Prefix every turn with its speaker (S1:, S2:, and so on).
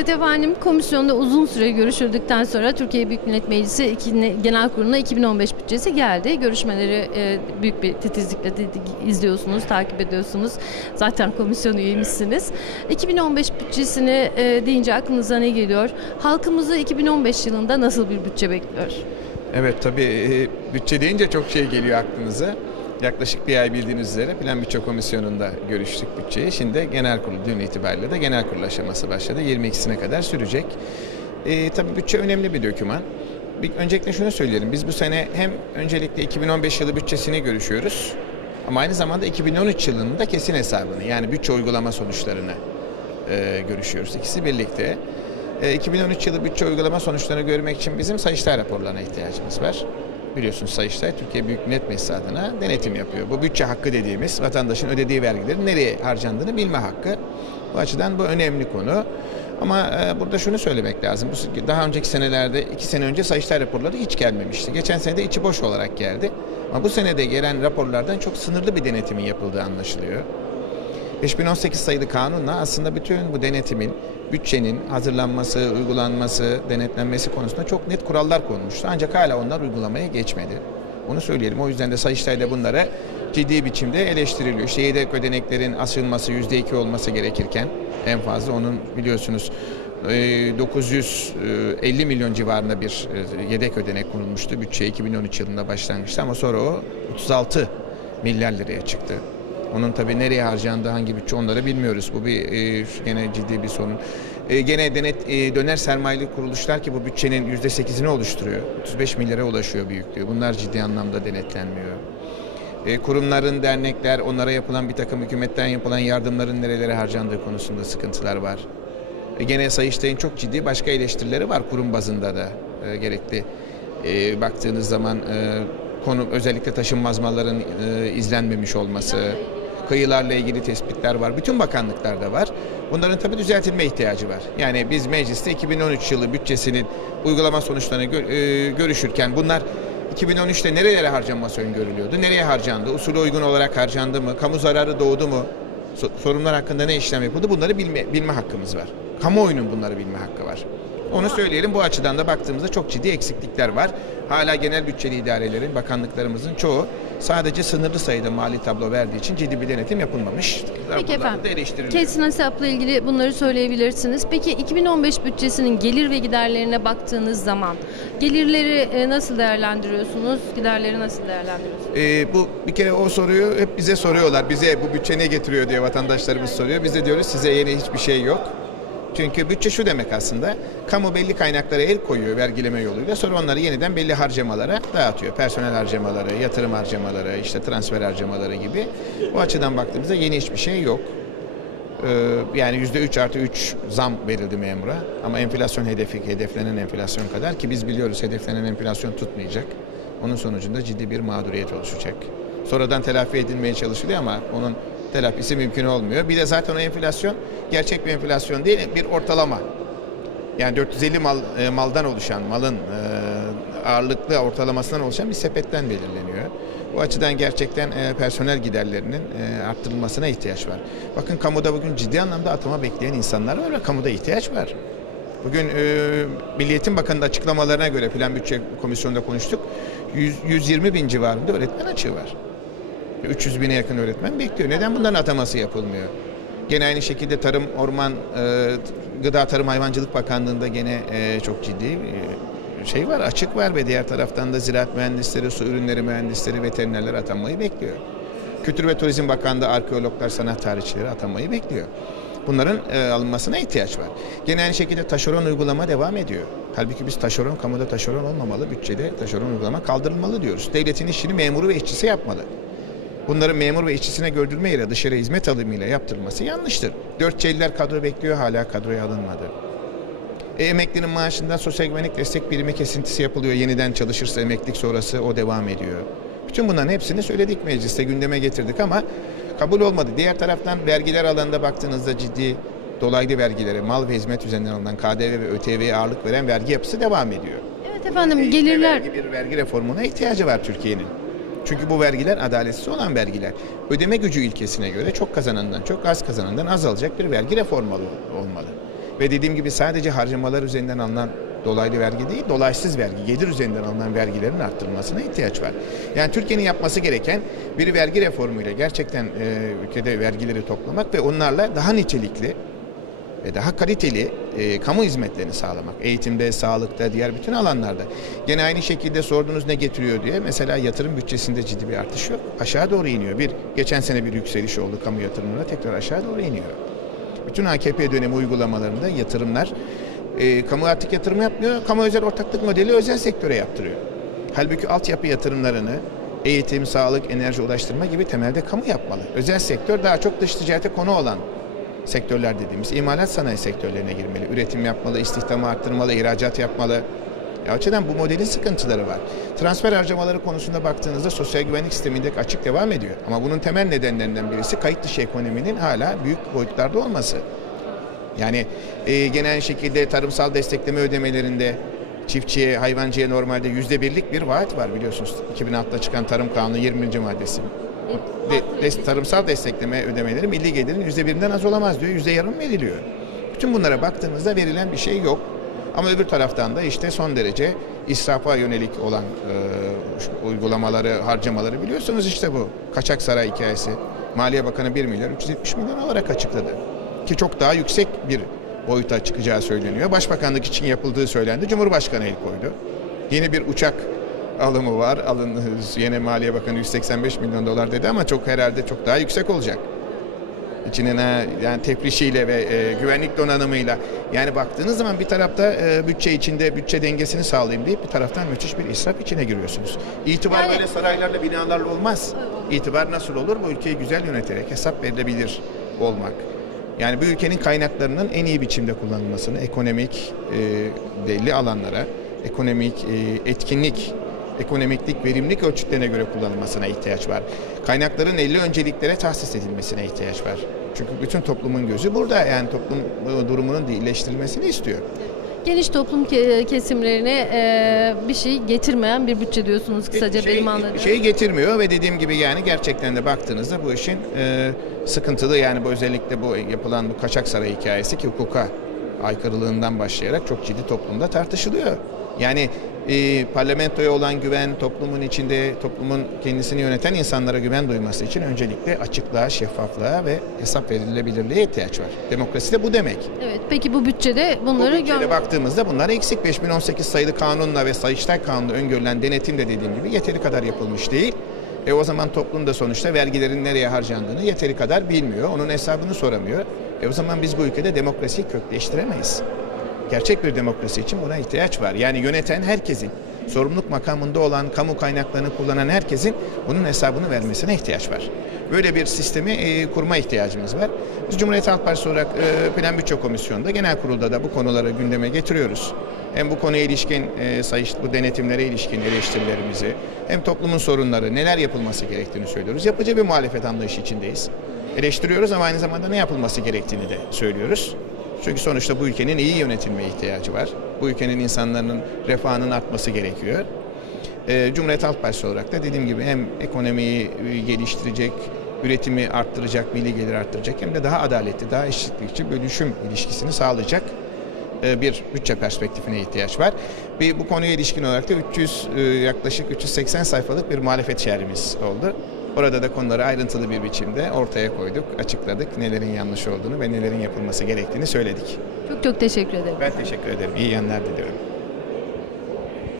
S1: Evet efendim komisyonda uzun süre görüşüldükten sonra Türkiye Büyük Millet Meclisi Genel Kurulu'na 2015 bütçesi geldi. Görüşmeleri e, büyük bir titizlikle izliyorsunuz, takip ediyorsunuz. Zaten komisyon üyemizsiniz. 2015 bütçesini e, deyince aklınıza ne geliyor? Halkımızı 2015 yılında nasıl bir bütçe bekliyor?
S2: Evet tabii e, bütçe deyince çok şey geliyor aklınıza. Yaklaşık bir ay bildiğiniz üzere Plan Bütçe Komisyonu'nda görüştük bütçeyi. Şimdi genel kurul dün itibariyle de genel kurul aşaması başladı. 22'sine kadar sürecek. E, tabii bütçe önemli bir doküman. Bir, öncelikle şunu söyleyelim. Biz bu sene hem öncelikle 2015 yılı bütçesini görüşüyoruz. Ama aynı zamanda 2013 yılının da kesin hesabını yani bütçe uygulama sonuçlarını e, görüşüyoruz. İkisi birlikte. E, 2013 yılı bütçe uygulama sonuçlarını görmek için bizim Sayıştay raporlarına ihtiyacımız var. Biliyorsunuz Sayıştay Türkiye Büyük Millet Meclisi adına denetim yapıyor. Bu bütçe hakkı dediğimiz vatandaşın ödediği vergilerin nereye harcandığını bilme hakkı. Bu açıdan bu önemli konu. Ama e, burada şunu söylemek lazım. Daha önceki senelerde, iki sene önce Sayıştay raporları hiç gelmemişti. Geçen sene de içi boş olarak geldi. Ama bu senede gelen raporlardan çok sınırlı bir denetimin yapıldığı anlaşılıyor. 5018 sayılı kanunla aslında bütün bu denetimin, bütçenin hazırlanması, uygulanması, denetlenmesi konusunda çok net kurallar konmuştu. Ancak hala onlar uygulamaya geçmedi. Onu söyleyelim. O yüzden de Sayıştay da bunları ciddi biçimde eleştiriliyor. İşte yedek ödeneklerin aşılması %2 olması gerekirken en fazla onun biliyorsunuz e, 950 milyon civarında bir e, yedek ödenek konulmuştu. Bütçe 2013 yılında başlangıçta ama sonra o 36 milyar liraya çıktı. Onun tabii nereye harcandığı, hangi bütçe onları bilmiyoruz. Bu bir e, gene ciddi bir sorun. E, gene denet e, döner sermayeli kuruluşlar ki bu bütçenin yüzde sekizini oluşturuyor. 35 milyara ulaşıyor büyüklüğü. Bunlar ciddi anlamda denetlenmiyor. E, kurumların, dernekler, onlara yapılan bir takım hükümetten yapılan yardımların nerelere harcandığı konusunda sıkıntılar var. E, gene Sayıştay'ın çok ciddi başka eleştirileri var kurum bazında da e, gerekli. E, baktığınız zaman e, konu özellikle taşınmaz malların e, izlenmemiş olması, kıyılarla ilgili tespitler var. Bütün bakanlıklarda var. Bunların tabii düzeltilme ihtiyacı var. Yani biz mecliste 2013 yılı bütçesinin uygulama sonuçlarını e, görüşürken bunlar 2013'te nerelere harcanması öngörülüyordu? Nereye harcandı? Usulü uygun olarak harcandı mı? Kamu zararı doğdu mu? So- sorunlar hakkında ne işlem yapıldı? Bunları bilme, bilme hakkımız var. Kamuoyunun bunları bilme hakkı var. Onu söyleyelim. Bu açıdan da baktığımızda çok ciddi eksiklikler var. Hala genel bütçeli idarelerin, bakanlıklarımızın çoğu sadece sınırlı sayıda mali tablo verdiği için ciddi bir denetim yapılmamış.
S1: Peki efendim. Kesin hesapla ilgili bunları söyleyebilirsiniz. Peki 2015 bütçesinin gelir ve giderlerine baktığınız zaman gelirleri e, nasıl değerlendiriyorsunuz? Giderleri nasıl değerlendiriyorsunuz?
S2: Ee, bu bir kere o soruyu hep bize soruyorlar. Bize bu bütçe ne getiriyor diye vatandaşlarımız soruyor. Biz de diyoruz size yeni hiçbir şey yok. Çünkü bütçe şu demek aslında. Kamu belli kaynaklara el koyuyor vergileme yoluyla. Sonra onları yeniden belli harcamalara dağıtıyor. Personel harcamaları, yatırım harcamaları, işte transfer harcamaları gibi. Bu açıdan baktığımızda yeni hiçbir şey yok. Ee, yani yüzde üç artı 3 zam verildi memura. Ama enflasyon hedefi, hedeflenen enflasyon kadar ki biz biliyoruz hedeflenen enflasyon tutmayacak. Onun sonucunda ciddi bir mağduriyet oluşacak. Sonradan telafi edilmeye çalışılıyor ama onun telafisi mümkün olmuyor. Bir de zaten o enflasyon gerçek bir enflasyon değil, bir ortalama. Yani 450 mal, e, maldan oluşan, malın e, ağırlıklı ortalamasından oluşan bir sepetten belirleniyor. Bu açıdan gerçekten e, personel giderlerinin e, arttırılmasına ihtiyaç var. Bakın kamuda bugün ciddi anlamda atama bekleyen insanlar var ve kamuda ihtiyaç var. Bugün e, Milli Eğitim Bakanı'nın açıklamalarına göre Plan Bütçe Komisyonu'nda konuştuk. 100, 120 bin civarında öğretmen açığı var. 300 bine yakın öğretmen bekliyor. Neden bunların ataması yapılmıyor? Gene aynı şekilde Tarım, Orman, e, Gıda Tarım Hayvancılık Bakanlığı'nda gene e, çok ciddi e, şey var, açık var ve diğer taraftan da ziraat mühendisleri, su ürünleri mühendisleri, veterinerler atanmayı bekliyor. Kültür ve Turizm Bakanlığı arkeologlar, sanat tarihçileri atanmayı bekliyor. Bunların e, alınmasına ihtiyaç var. Gene aynı şekilde taşeron uygulama devam ediyor. Halbuki biz taşeron, kamuda taşeron olmamalı, bütçede taşeron uygulama kaldırılmalı diyoruz. Devletin işini memuru ve işçisi yapmalı. Bunların memur ve işçisine gördürme ile dışarı hizmet alımıyla yaptırılması yanlıştır. Dört C'liler kadro bekliyor hala kadroya alınmadı. E, emeklinin maaşından sosyal güvenlik destek birimi kesintisi yapılıyor. Yeniden çalışırsa emeklilik sonrası o devam ediyor. Bütün bunların hepsini söyledik mecliste gündeme getirdik ama kabul olmadı. Diğer taraftan vergiler alanında baktığınızda ciddi dolaylı vergileri, mal ve hizmet üzerinden alınan KDV ve ÖTV'ye ağırlık veren vergi yapısı devam ediyor.
S1: Evet efendim gelirler
S2: vergi bir vergi reformuna ihtiyacı var Türkiye'nin. Çünkü bu vergiler adaletsiz olan vergiler. Ödeme gücü ilkesine göre çok kazanandan çok az kazanandan azalacak bir vergi reformu olmalı. Ve dediğim gibi sadece harcamalar üzerinden alınan dolaylı vergi değil, dolaysız vergi, gelir üzerinden alınan vergilerin arttırılmasına ihtiyaç var. Yani Türkiye'nin yapması gereken bir vergi reformuyla gerçekten e, ülkede vergileri toplamak ve onlarla daha nitelikli ve daha kaliteli e, kamu hizmetlerini sağlamak. Eğitimde, sağlıkta, diğer bütün alanlarda. Gene aynı şekilde sordunuz ne getiriyor diye. Mesela yatırım bütçesinde ciddi bir artış yok. Aşağı doğru iniyor. Bir geçen sene bir yükseliş oldu kamu yatırımına tekrar aşağı doğru iniyor. Bütün AKP dönemi uygulamalarında yatırımlar e, kamu artık yatırım yapmıyor. Kamu özel ortaklık modeli özel sektöre yaptırıyor. Halbuki altyapı yatırımlarını eğitim, sağlık, enerji, ulaştırma gibi temelde kamu yapmalı. Özel sektör daha çok dış ticarete konu olan sektörler dediğimiz imalat sanayi sektörlerine girmeli. Üretim yapmalı, istihdamı arttırmalı, ihracat yapmalı. E, açıdan bu modelin sıkıntıları var. Transfer harcamaları konusunda baktığınızda sosyal güvenlik sisteminde açık devam ediyor. Ama bunun temel nedenlerinden birisi kayıt dışı ekonominin hala büyük boyutlarda olması. Yani e, genel şekilde tarımsal destekleme ödemelerinde çiftçiye, hayvancıya normalde yüzde birlik bir vaat var biliyorsunuz. 2006'da çıkan Tarım Kanunu 20. maddesi. De, des- tarımsal destekleme ödemeleri milli gelirin yüzde birinden az olamaz diyor. Yüzde yarım veriliyor. Bütün bunlara baktığımızda verilen bir şey yok. Ama öbür taraftan da işte son derece israfa yönelik olan e, uygulamaları, harcamaları biliyorsunuz işte bu. Kaçak saray hikayesi. Maliye Bakanı 1 milyar 370 milyon olarak açıkladı. Ki çok daha yüksek bir boyuta çıkacağı söyleniyor. Başbakanlık için yapıldığı söylendi. Cumhurbaşkanı el koydu. Yeni bir uçak alımı var. Alın yeni Maliye Bakanı 185 milyon dolar dedi ama çok herhalde çok daha yüksek olacak. İçine yani tefrişiyle ve e, güvenlik donanımıyla yani baktığınız zaman bir tarafta e, bütçe içinde bütçe dengesini sağlayayım deyip bir taraftan müthiş bir israf içine giriyorsunuz. İtibar
S1: Yani-
S2: böyle saraylarla binalarla olmaz. İtibar nasıl olur? Bu ülkeyi güzel yöneterek hesap verilebilir olmak. Yani bu ülkenin kaynaklarının en iyi biçimde kullanılmasını ekonomik e, belli alanlara, ekonomik e, etkinlik, ekonomiklik, verimlilik ölçütlerine göre kullanılmasına ihtiyaç var. Kaynakların 50 önceliklere tahsis edilmesine ihtiyaç var. Çünkü bütün toplumun gözü burada. Yani toplum e, durumunun iyileştirilmesini istiyor.
S1: Geniş toplum ke- kesimlerine e, bir şey getirmeyen bir bütçe diyorsunuz kısaca
S2: şey,
S1: benim anladığım.
S2: şey getirmiyor ve dediğim gibi yani gerçekten de baktığınızda bu işin e, sıkıntılı yani bu özellikle bu yapılan bu kaçak saray hikayesi ki hukuka aykırılığından başlayarak çok ciddi toplumda tartışılıyor. Yani e, parlamentoya olan güven, toplumun içinde toplumun kendisini yöneten insanlara güven duyması için öncelikle açıklığa, şeffaflığa ve hesap verilebilirliğe ihtiyaç var. Demokrasi de bu demek.
S1: Evet. Peki bu bütçede
S2: Bu
S1: bunları
S2: bütçede
S1: gör-
S2: baktığımızda bunlar eksik. 5018 sayılı kanunla ve Sayıştay Kanunu'nda öngörülen denetim de dediğim gibi yeteri kadar yapılmış değil. E o zaman toplum da sonuçta vergilerin nereye harcandığını yeteri kadar bilmiyor. Onun hesabını soramıyor. E o zaman biz bu ülkede demokrasiyi kökleştiremeyiz. Gerçek bir demokrasi için buna ihtiyaç var. Yani yöneten herkesin, sorumluluk makamında olan, kamu kaynaklarını kullanan herkesin bunun hesabını vermesine ihtiyaç var. Böyle bir sistemi e, kurma ihtiyacımız var. Biz Cumhuriyet Halk Partisi olarak e, Plan Bütçe Komisyonu'nda genel kurulda da bu konuları gündeme getiriyoruz. Hem bu konuya ilişkin e, sayış, bu denetimlere ilişkin eleştirilerimizi hem toplumun sorunları neler yapılması gerektiğini söylüyoruz. Yapıcı bir muhalefet anlayışı içindeyiz. Eleştiriyoruz ama aynı zamanda ne yapılması gerektiğini de söylüyoruz. Çünkü sonuçta bu ülkenin iyi yönetilmeye ihtiyacı var. Bu ülkenin insanların refahının artması gerekiyor. Ee, Cumhuriyet Halk Partisi olarak da dediğim gibi hem ekonomiyi e, geliştirecek, üretimi arttıracak, milli gelir arttıracak hem de daha adaletli, daha eşitlikçi bölüşüm ilişkisini sağlayacak e, bir bütçe perspektifine ihtiyaç var. Ve bu konuya ilişkin olarak da 300 e, yaklaşık 380 sayfalık bir muhalefet şerhimiz oldu. Orada da konuları ayrıntılı bir biçimde ortaya koyduk, açıkladık. Nelerin yanlış olduğunu ve nelerin yapılması gerektiğini söyledik.
S1: Çok çok teşekkür ederim.
S2: Ben teşekkür ederim. İyi yanlar diliyorum.